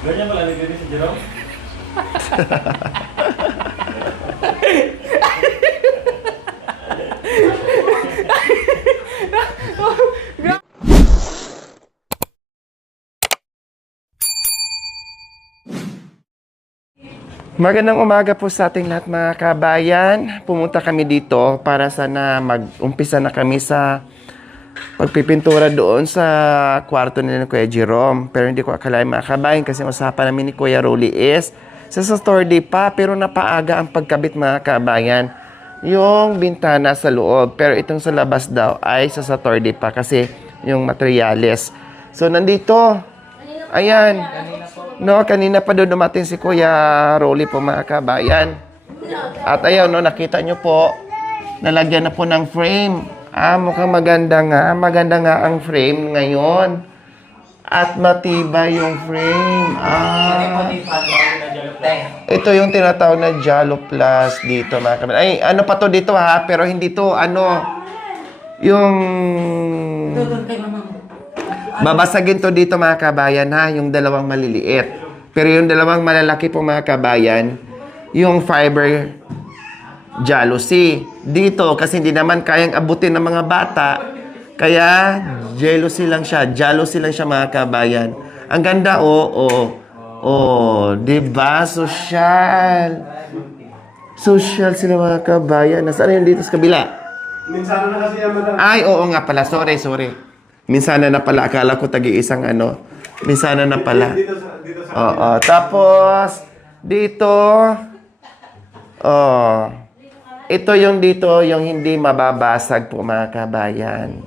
Ganyan pala nagdiri si Jerome? Magandang umaga po sa ating lahat mga kabayan. Pumunta kami dito para sana mag-umpisa na kami sa pagpipintura doon sa kwarto nila ni Kuya Jerome. Pero hindi ko akalain mga kabayan kasi usapan namin ni Kuya Rolly is sa Saturday pa pero napaaga ang pagkabit mga kabayan. Yung bintana sa loob pero itong sa labas daw ay sa Saturday pa kasi yung materyales. So nandito, ayan. No, kanina pa doon dumating si Kuya Rolly po mga kabayan. At ayun, no, nakita nyo po, nalagyan na po ng frame. Mukhang maganda nga. Maganda nga ang frame ngayon. At matibay yung frame. Ito yung tinatawag na Jalo Plus dito mga kabayan. Ay, ano pa to dito ha? Pero hindi to, yung... Babasagin to dito mga kabayan ha, yung dalawang maliliit. Pero yung dalawang malalaki po mga kabayan, yung fiber jealousy. Dito, kasi hindi naman kayang abutin ng mga bata, kaya jealousy lang siya, jealousy lang siya mga kabayan. Ang ganda, diba? Social. Social sila mga kabayan. Nasaan yun dito sa kabila? Minsan na kasi yan, madam. Ay, oo nga pala. Sorry. Minsan na pala. Akala ko tagi-isang Minsan na pala. Dito sa Oo. Tapos, dito. Ito yung dito, yung hindi mababasag po mga kabayan.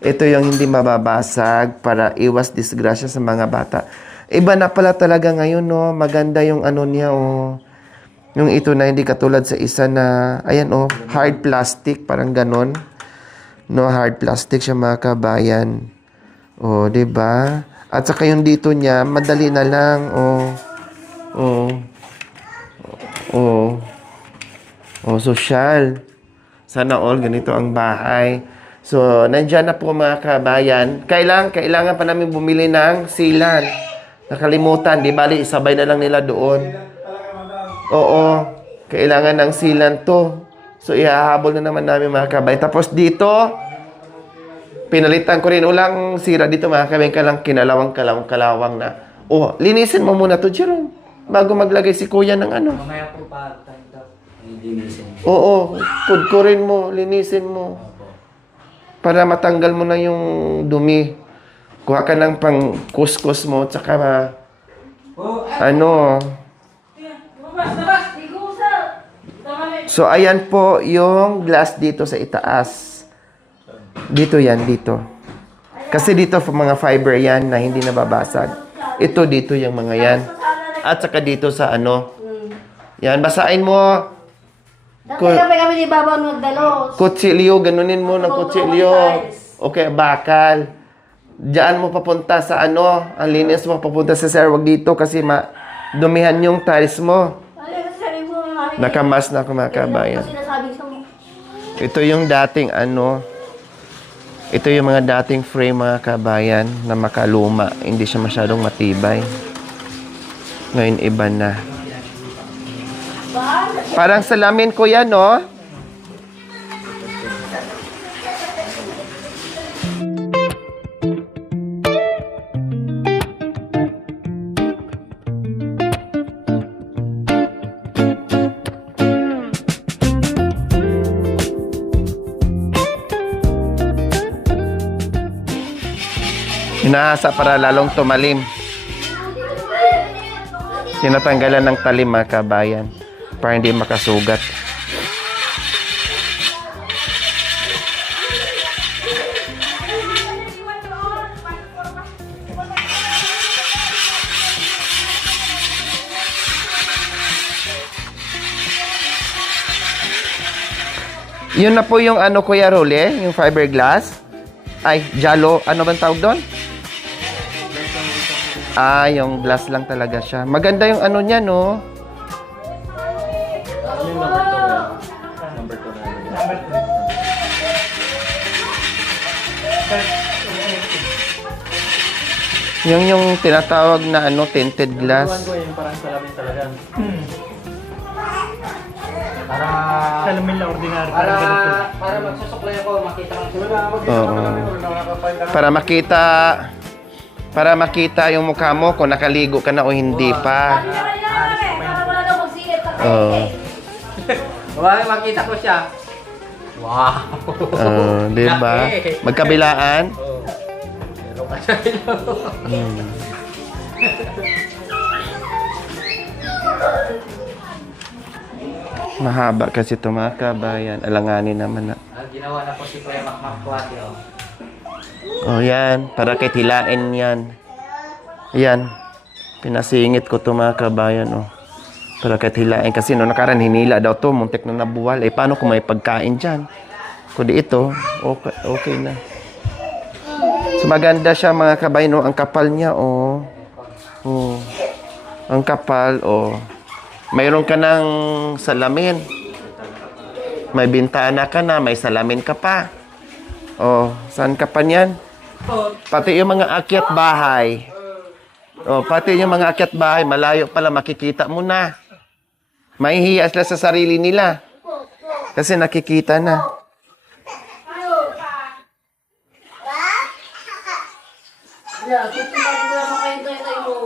Ito yung hindi mababasag para iwas disgrasya sa mga bata. Iba na pala talaga ngayon, no? Maganda yung niya, Yung ito na hindi katulad sa isa na, ayan, hard plastic, parang ganon. No, hard plastic siya mga kabayan. Diba? At saka yung dito niya, madali na lang. Social. Sana all ganito ang bahay. So, nandyan na po mga kabayan. Kailangan pa namin bumili ng sealant. Nakalimutan, di bali, isabay na lang nila doon. Oo, kailangan ng sealant to. So, ihahabol na naman namin mga kabayan. Tapos dito, pinalitan ko rin ulang sira dito mga kabayan. Kalawang na. Linisin mo muna to, Jerome. Bago maglagay si Kuya ng Mamaya po pa tayo linisin. Pudkurin mo, linisin mo. Para matanggal mo na yung dumi. Kuha ka ng pang kuskus mo, tsaka So, ayan po yung glass dito sa itaas. Dito yan, dito. Kasi dito mga fiber yan na hindi nababasag. Ito dito yung mga yan. At saka dito sa Yan, basain mo. Dati kami ni Baba magdalo. Kutsilyo, ganunin mo ng kutsilyo. Okay, bakal. Diyan mo papunta sa ang linis mo papunta sa sir. Wag dito kasi dumihan yung tiles mo. Nakamas na ako mga kabayan. Ito yung dating ito yung mga dating frame mga kabayan na makaluma. Hindi siya masyadong matibay. Ngayon iba na. Parang salamin ko yan, no? Hinahasa para lalong tumalim. Tinatanggalan ng talim mga kabayan para hindi makasugat. Yun na po yung Kuya Rolly, yung fiberglass. Ay, Jalo, ano bang tawag doon? Yung glass lang talaga siya. Maganda yung niya, no? Number 2 na. Yung tinatawag na ano, tinted glass. Tuwan ko yung parang salamin talaga. Para... Salamin na ordinary. Para magsusuklay ako, makita ko. Oo. Para makita yung mukha mo kung nakaligo ka na o hindi pa. Para wala daw magsilip pag Oo. Wala, makita ko siya. Wow! Di ba? Magkabilaan? Oo. Meron ka siya. Mahaba kasi ito mga kabayan. Alanganin naman na. Ginawa na ko si Kuya Makmakwati. Oh, yan. Para kahit hilain yan. Yan. Pinasingit ko ito mga kabayan. Oh. Para kahit hilain. Kasi no nakaraan hinila daw to. Muntik na nabuwal. Eh, paano kung may pagkain dyan? Kundi ito, okay na. So, maganda siya mga kabayan. Oh. Ang kapal niya. Oh. Oh. Ang kapal. Oh. Mayroon ka ng salamin. May bintana ka na. May salamin ka pa. Oh, saan ka pa niyan? Pati yung mga akyat bahay. Oh, pati yung mga akyat bahay, malayo pala makikita mo na. Mahihiya sila sa sarili nila. Kasi nakikita na. Yeah, tutupan ko na makahintay mo.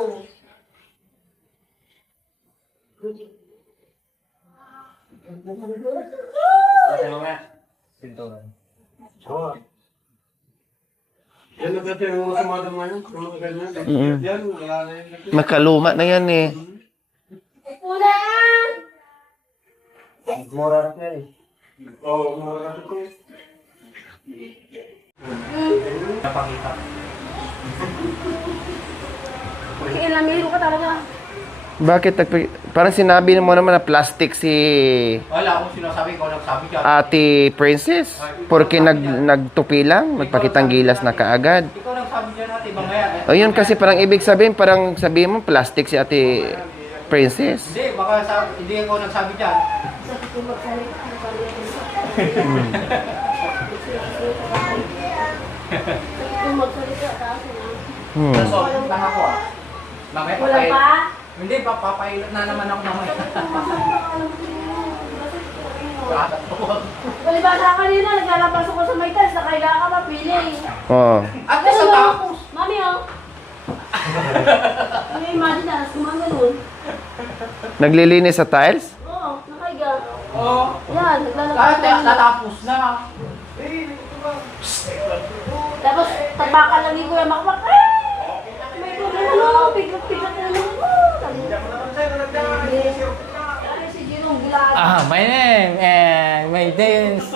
Yan na dati yung mga sumada mo yun. Yung mga ganyan. Yan, wala na yun. Makaluma na yan eh. Ulan! Mura na eh. Oo, mga kasi ko. Napakita. Ilamilo ka talaga. Bakit? Parang sinabi mo naman na plastic si Wala akong sinasabi ko, nagsabi dyan. Ate Princess. Porque nagtupi lang, magpakitang gilas na kaagad. Ikaw nagsabi dyan natin, bangaya. O yun kasi parang ibig sabihin, parang sabihin mo plastic si Ate Princess. Hindi, baka hindi ako nagsabi dyan. Kung magsalita ka, So, lang ako ah. Mamaya wala papay... pa? Hindi, papapailat na naman ako mamaya. Wala ba sa kanina, naglalabas ako sa may tiles, nakailangan ka mapili. Oh. At sa tapos, Mami, oh. Ano yung imagine na, gumagano'n. Naglilinis sa tiles? Oo, nakaiga. oh, Yan, naglalabas natapos na. Tapos, tabakan lang ni Kuya Makmak. Ay! May kuya na no, pigat-pigat na naman. Ano si Jerome Gilad? My name and my name is...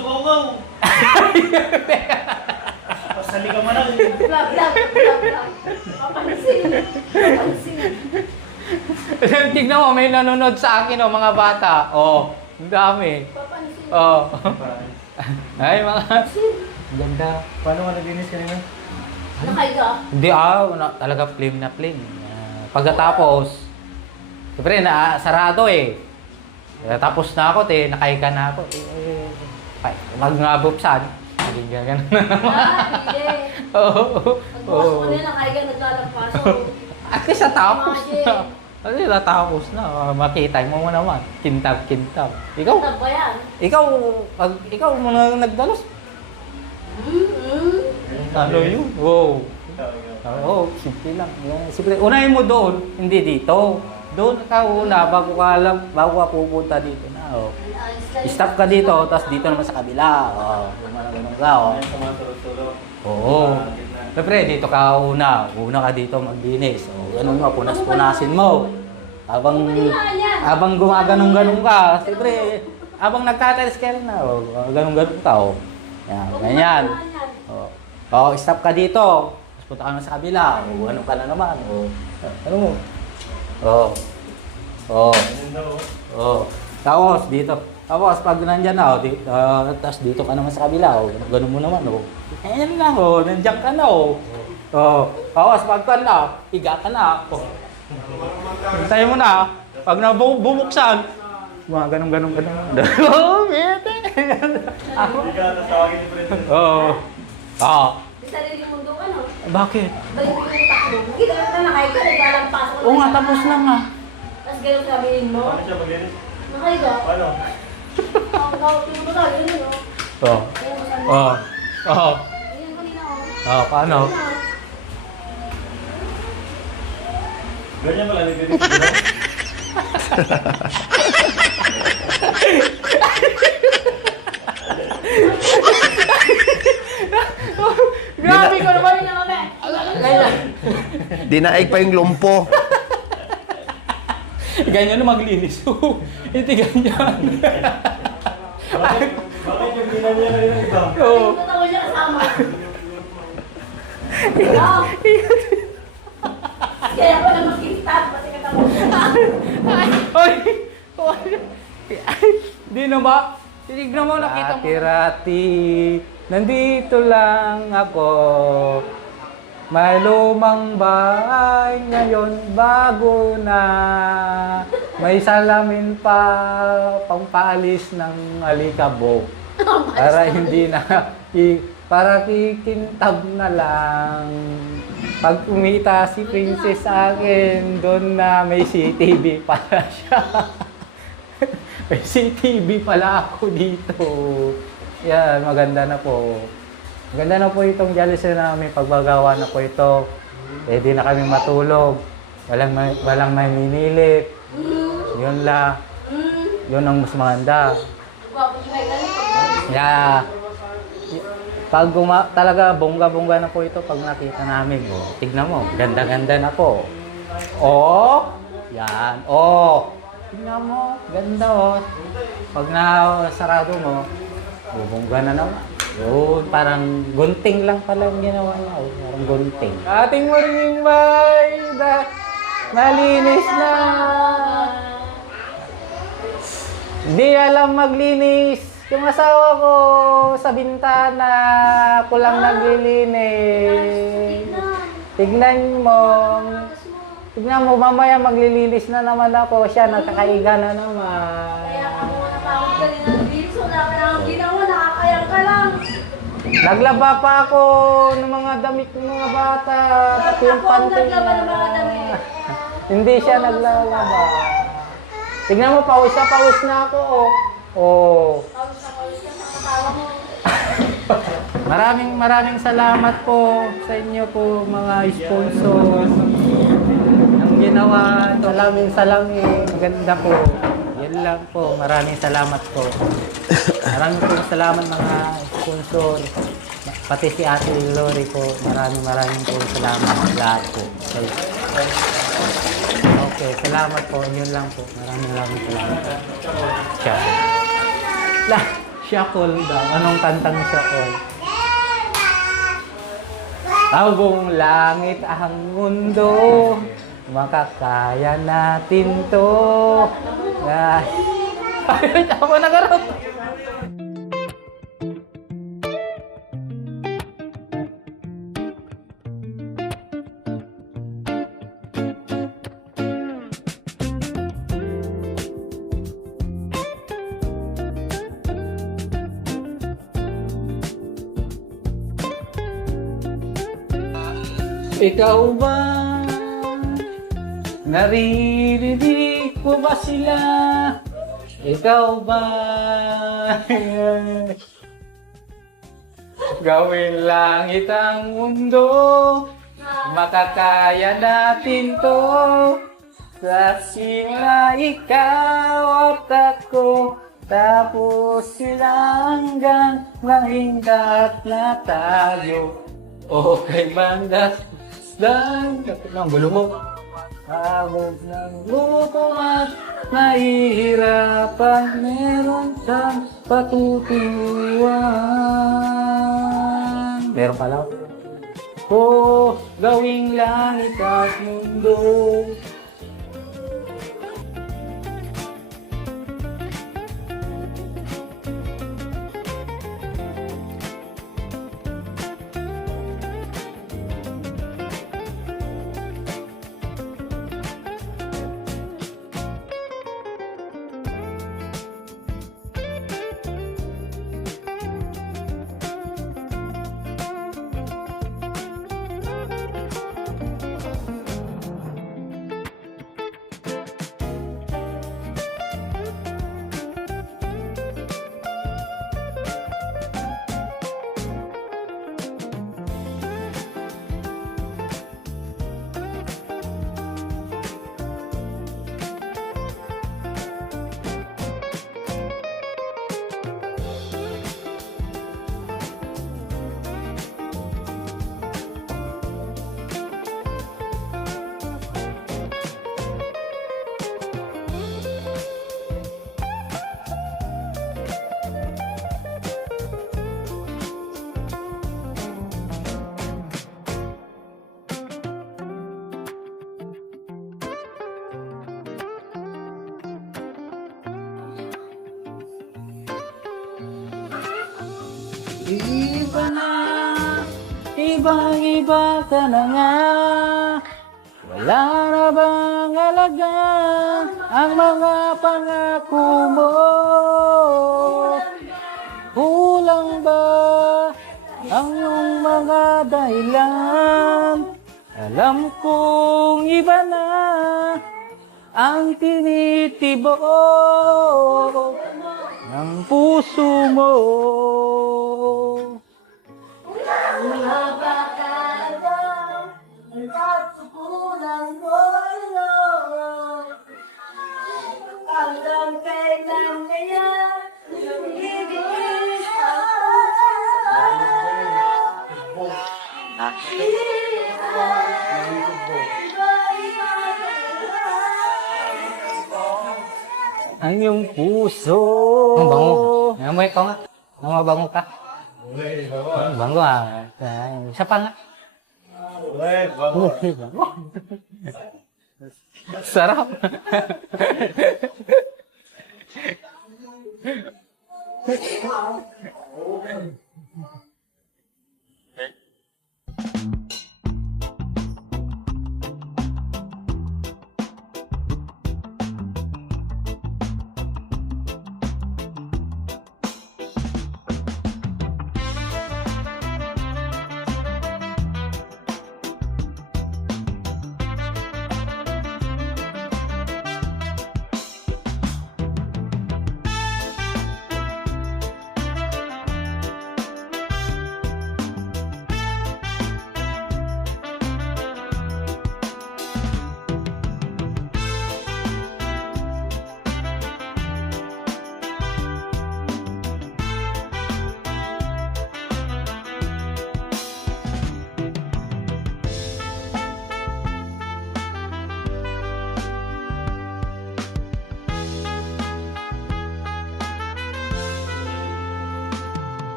Pasali ka man lang. Vlog. Papansin. Tignan mo, may nanonood sa akin, oh, mga bata. Oh, ang dami. Papansin. Oh. Ay, mga... Ganda. Paano ka naglinis kanina? Nakaiga. Hindi talaga flame na flame. Pagkatapos, siyempre, sarado eh. Tapos na ako, nakahiga na ako. Mag-ngabupsan. Maging gano'n na naman. Hindi. Oo. Pagbukas ko nila, nakaiga naglalagpas. At least natapos na. At least natapos na. Makita mo naman. Kintab-kintab. Ikaw, Tab ba yan? ikaw mga nagdalos. Ano yun? Wow. Oo, simple lang. Simple. Unahin mo doon, hindi dito. Doon ka una, bago ka pupunta dito na. Oh. Stop ka dito, tapos dito naman sa kabila. Oh, ganun ka. Oh. Oo. Siyempre, dito ka una. Una ka dito maglinis. Oh, ganun mo, punas-punasin mo. Habang gumaganong-ganong ka, siyempre, habang nagtatalis ka rin na, oh, ganong-ganong ka. Oh. Yan, ganyan. Oh, stop ka dito. Tapos punta ka naman sa kabila. O, ano ka na naman. O, ano mo? Tapos, dito. Tapos, pag nandyan na, tapos dito ka naman sa kabila. O, ganun mo naman. O, ayan na. O, nandyan ka na. O, tapos, pag ka na, higa ka na. O, hintayin mo na. Pag nabubuksan, mga ganun. Oo, bete. Hindi ka natawagin ni President. Oo. Oo. Di sarili mundo ka, no? Bakit? Balik yung utak mo. Nakita ka na nakahiga, naglalampas ako. Oo nga, tapos na nga. Tapos ganun sabihin mo. Bakit siya maglinis? Nakahiga. Paano? Tingin mo tayo, yun o. Oo. Oo. Oo. Ayun kanina o. Oo, paano? Ganyan pala naglinis ko. Grabe ko naman! Kanina kami. Dinaig pa yung lumpo. Ganyan na maglinis. Hindi ganyan. Bakit yung pinanya na yun ito? Oo. Tingin ko siya kasama. Oo. Kaya pala magkita. Pati katamo siya. Oy! Di na ba? Tinignan mo, nakita mo. Rati, nandito lang ako. May lumang bahay ngayon bago na. May salamin pa pangpaalis ng alikabok. Para hindi na, para kikintab na lang. Pag umita si Princess sa akin, doon na may CCTV pala siya. May CCTV pala ako dito. Yan, maganda na po. Maganda na po itong jealousy namin. Pagbagawa na po ito. Pwede na kami matulog. Walang may minilit. Yun lang. Yun ang mas maganda. Yeah. Pag talaga bongga-bongga na po ito pag nakita namin. Oh, tignan mo, ganda-ganda na po. Oh, yan. Oh, tignan mo, ganda oh. Pag sarado mo, bongga na naman. Yun, parang gunting lang pala ang ginawa niya. Oh, parang gunting. Ating morning bay, malinis na. Hindi alam maglinis. Yung asawa ko sa bintana, ako lang naglilinis. Tignan mo, mamaya maglilinis na naman ako. Siya, nakakaiga na naman. Kaya ako natawag ka rin ng video. Wala ka na ang ginawa. Nakakayang ka lang. Naglaba pa ako ng mga damit ng mga bata. Pati yung Ako ang panty naglaba ng mga niya. damit. Hindi siya naglalaba. Tignan mo, pawis na ako. Oh. Tapos na kalis ka sa katawa mo. Maraming salamat po sa inyo po mga sponsors. Ang ginawa, salamin. Maganda po. Yan lang po. Maraming salamat po. Maraming po salamat mga sponsor. Pati si Ate Lori po. Maraming po salamat lahat po. Okay, salamat po. Yun lang po. Maraming salamat po. Shackle daw. Anong kantang shackle? Abong langit ang mundo, makakaya natin to. Ay, ako nagarot. Ikaw ba? Naririnig ko ba sila? Ikaw ba? Gawin langit ang mundo, makakaya natin to. Sa simula ikaw at ako, tapos sila hanggang mahingkat na tayo. Okay, bandas. Dan, ng gulo mo. Abot ng lupo at nahihirapan, meron kang patutuan. Meron pala. Gawing langit at mundo. Iba na, ibang-iba ka na nga. Wala na bang alaga ang mga pangako mo? Kulang ba ang iyong mga dahilan? Alam kong iba na ang tinitibok ng puso mo. Mahaba ka ba? Ang katukunan mo, hanggang kailan kaya ibigay Ang iyong puso. Ang bango. Amoy ko nga. Mabango ka. Ang bango ah. Isa pa nga. Sarap.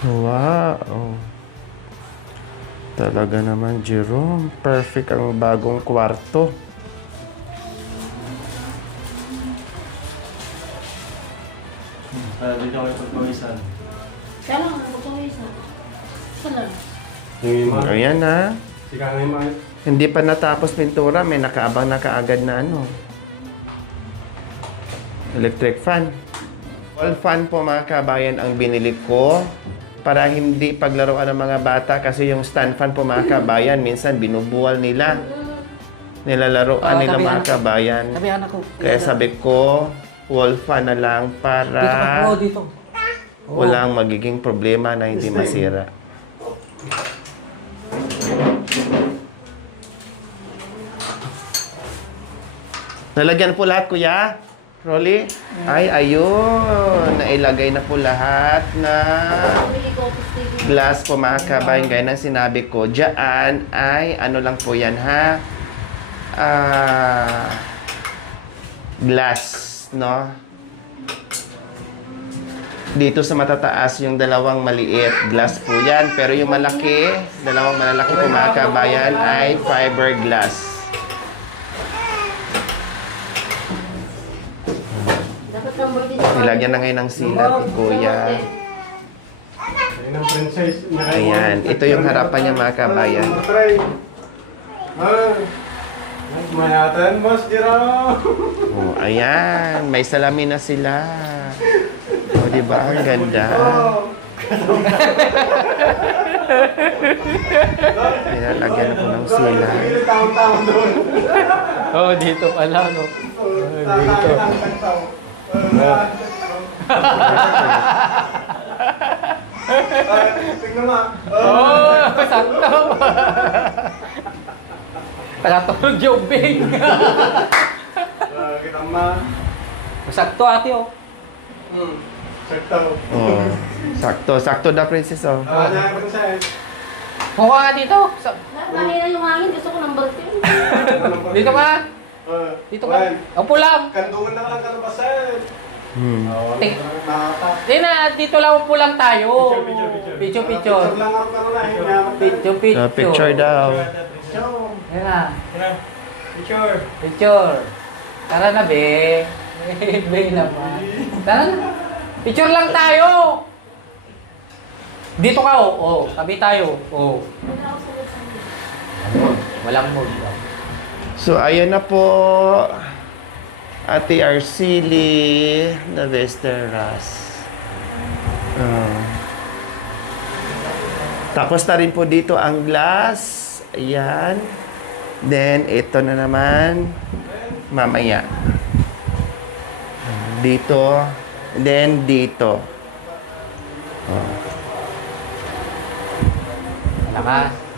Wow. Talaga naman, Jerome. Perfect ang bagong kwarto. Dito ako ipagpawisan. Kaya lang, ano ko isa? Isa lang. Yung iman. Ayan na. Sika nga iman. Hindi pa natapos pintura, may nakaabang na kaagad na ano. Electric fan. Wall fan po mga kabayan ang binili ko para hindi paglaruan ng mga bata kasi yung stand fan po mga kabayan minsan binubuwal nila. Nilalaruan nila mga kabayan. Sabi anak ko. Kaya sabi ko, wall fan na lang Dito ka para po, dito. walang magiging problema na hindi masira. Nalagyan po lahat, kuya? Rolly? Ay, ayun. Nailagay na po lahat na Bili ko ako sticky. glass po mga kabayan. Gaya ng sinabi ko, dyan ay ano lang po yan ha? Glass, no? Dito sa matataas yung dalawang maliit, glass po yan. Pero yung malaki, dalawang malalaki po mga kabayan ay fiberglass. Dapat number din ako. Nilagyan na ngayon ng silat, kuya. Yan ang princess. Ayan, ito yung harapan niya mga kabayan. Try. Mayatan, boss, dira. Oh, ayan, may salamin na sila. O, di ba? Ang ganda. Nilalagyan ako ng sila. Taon-taon doon. Oh, dito pala, no? Dito. Tingnan mo. Oh, sakto. Tagatulog yung bing. Kita ma. Sakto ate, oh. Sakto. Oh, sakto. Sakto na, princess, oh. Yan, princess. Mukha nga dito. Mahina yung hangin. Gusto ko number 10. Dito ka. Dito ka. Upo lang. Kandungan na lang kalabasan. Tik. Nakaka. Di na, dito lang upo lang tayo. Picture. Picture lang ako na Picture. Picture daw. Yan na. Picture. Picture. Tara na, be. Be naman. Tara na. Picture lang tayo. Dito ka, oh. Oh, tabi tayo. Oh. Walang mood. So, ayan na po. Ate Arceli Navesteras. Tapos na rin po dito ang glass. Ayan. Then, ito na naman. Mamaya. Dito. Then, dito. Malakas.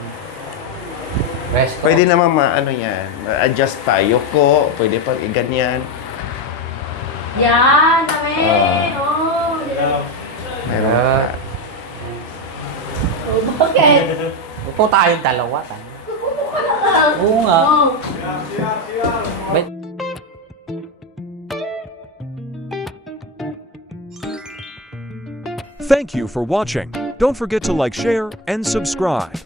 Resto. Pwede naman ano yan. Adjust tayo ko. Pwede pang iganyan. Yan, dami. Oh, Meron pa. oh, bakit? Upo tayong dalawa. Oo nga. Oh. Wait. Thank you for watching. Don't forget to like, share, and subscribe.